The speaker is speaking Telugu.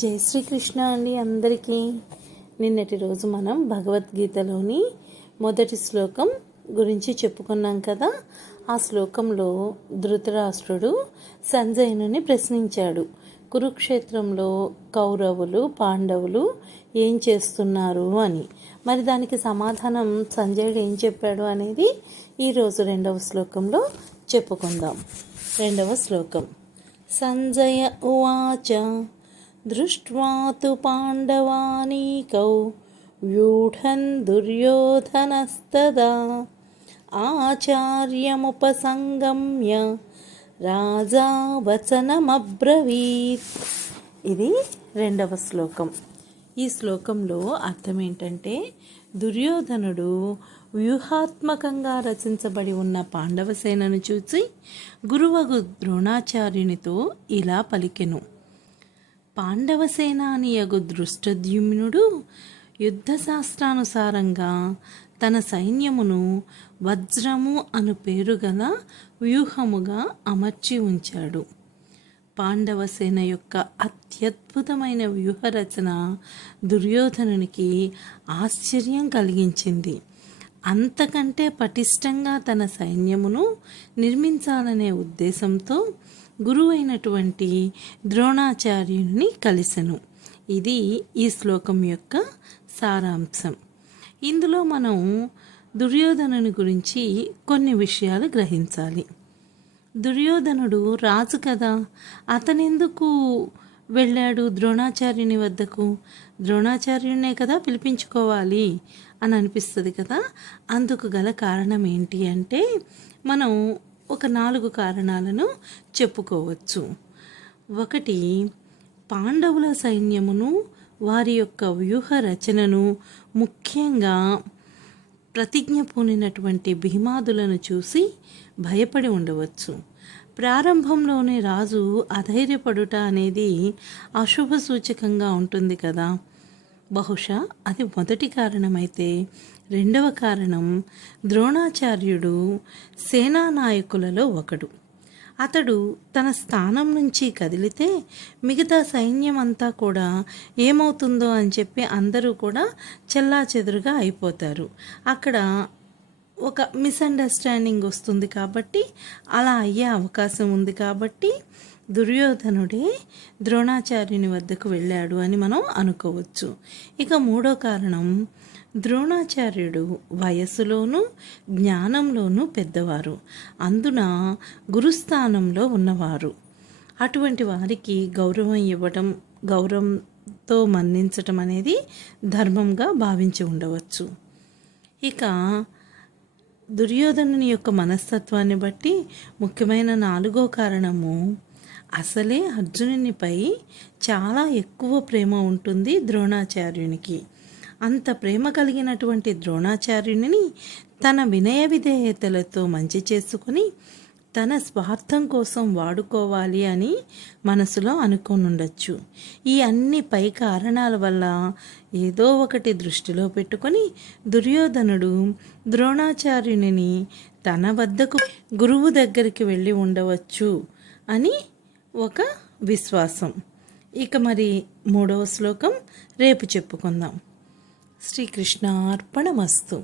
జై శ్రీకృష్ణ అండి అందరికీ. నిన్నటి రోజు మనం భగవద్గీతలోని మొదటి శ్లోకం గురించి చెప్పుకున్నాం కదా. ఆ శ్లోకంలో ధృతరాష్ట్రుడు సంజయుని ప్రశ్నించాడు, కురుక్షేత్రంలో కౌరవులు పాండవులు ఏం చేస్తున్నారు అని. మరి దానికి సమాధానం సంజయుడు ఏం చెప్పాడు అనేది ఈరోజు రెండవ శ్లోకంలో చెప్పుకుందాం. రెండవ శ్లోకం. సంజయ ఉవాచ దృష్ట్వా తు పాండవానీకౌ వ్యూఢన్ దుర్యోధనస్తదా ఆచార్యముపసంగమ్య రాజా వచనమబ్రవీత్. ఇది రెండవ శ్లోకం. ఈ శ్లోకంలో అర్థం ఏంటంటే, దుర్యోధనుడు వ్యూహాత్మకంగా రచించబడి ఉన్న పాండవ సేనను చూసి గురువగు ద్రోణాచార్యునితో ఇలా పలికెను. పాండవ సేనానియగు దృష్టద్యుమ్నుడు యుద్ధశాస్త్రానుసారంగా తన సైన్యమును వజ్రము అను పేరు గల వ్యూహముగా అమర్చి ఉంచాడు. పాండవ సేన యొక్క అత్యద్భుతమైన వ్యూహరచన దుర్యోధనునికి ఆశ్చర్యం కలిగించింది. అంతకంటే పటిష్టంగా తన సైన్యమును నిర్మించాలనే ఉద్దేశంతో గురువైనటువంటి ద్రోణాచార్యుని కలిసెను. ఇది ఈ శ్లోకం యొక్క సారాంశం. ఇందులో మనం దుర్యోధనుని గురించి కొన్ని విషయాలు గ్రహించాలి. దుర్యోధనుడు రాజు కదా, అతనెందుకు వెళ్ళాడు ద్రోణాచార్యుని వద్దకు? ద్రోణాచార్యునే కదా పిలిపించుకోవాలి అని అనిపిస్తుంది కదా. అందుకు గల కారణం ఏంటి అంటే, మనం ఒక 4 కారణాలను చెప్పుకోవచ్చు. ఒకటి, పాండవుల సైన్యమును వారి యొక్క వ్యూహ రచనను, ముఖ్యంగా ప్రతిజ్ఞ పూనినటువంటి భీమాదులను చూసి భయపడి ఉండవచ్చు. ప్రారంభంలోనే రాజు అధైర్యపడుట అనేది అశుభ సూచకంగా ఉంటుంది కదా. బహుశా అది మొదటి కారణమైతే, రెండవ కారణం, ద్రోణాచార్యుడు సేనానాయకులలో ఒకడు. అతడు తన స్థానం నుంచి కదిలితే మిగతా సైన్యం అంతా కూడా ఏమవుతుందో అని చెప్పి అందరూ కూడా చెల్లాచెదురుగా అయిపోతారు. అక్కడ ఒక మిస్అండర్స్టాండింగ్ వస్తుంది కాబట్టి, అలా అయ్యే అవకాశం ఉంది కాబట్టి దుర్యోధనుడే ద్రోణాచార్యుని వద్దకు వెళ్ళాడు అని మనం అనుకోవచ్చు. ఇక మూడో కారణం, ద్రోణాచార్యుడు వయస్సులోనూ జ్ఞానంలోనూ పెద్దవారు, అందున గురుస్థానంలో ఉన్నవారు. అటువంటి వారికి గౌరవం ఇవ్వటం, గౌరవంతో మన్నించటం అనేది ధర్మంగా భావించి ఉండవచ్చు. ఇక దుర్యోధనుని యొక్క మనస్తత్వాన్ని బట్టి ముఖ్యమైన 4వ కారణము, అసలే అర్జునునిపై చాలా ఎక్కువ ప్రేమ ఉంటుంది ద్రోణాచార్యునికి. అంత ప్రేమ కలిగినటువంటి ద్రోణాచార్యుని తన వినయ విధేయతలతో మంచి చేసుకుని తన స్వార్థం కోసం వాడుకోవాలి అని మనసులో అనుకోనుండొచ్చు. ఈ అన్ని పై కారణాల వల్ల ఏదో ఒకటి దృష్టిలో పెట్టుకొని దుర్యోధనుడు ద్రోణాచార్యుని తన వద్దకు గురువు దగ్గరికి వెళ్ళి ఉండవచ్చు అని ఒక విశ్వాసం. ఇక మరి 3వ శ్లోకం రేపు చెప్పుకుందాం. శ్రీకృష్ణార్పణమస్తు.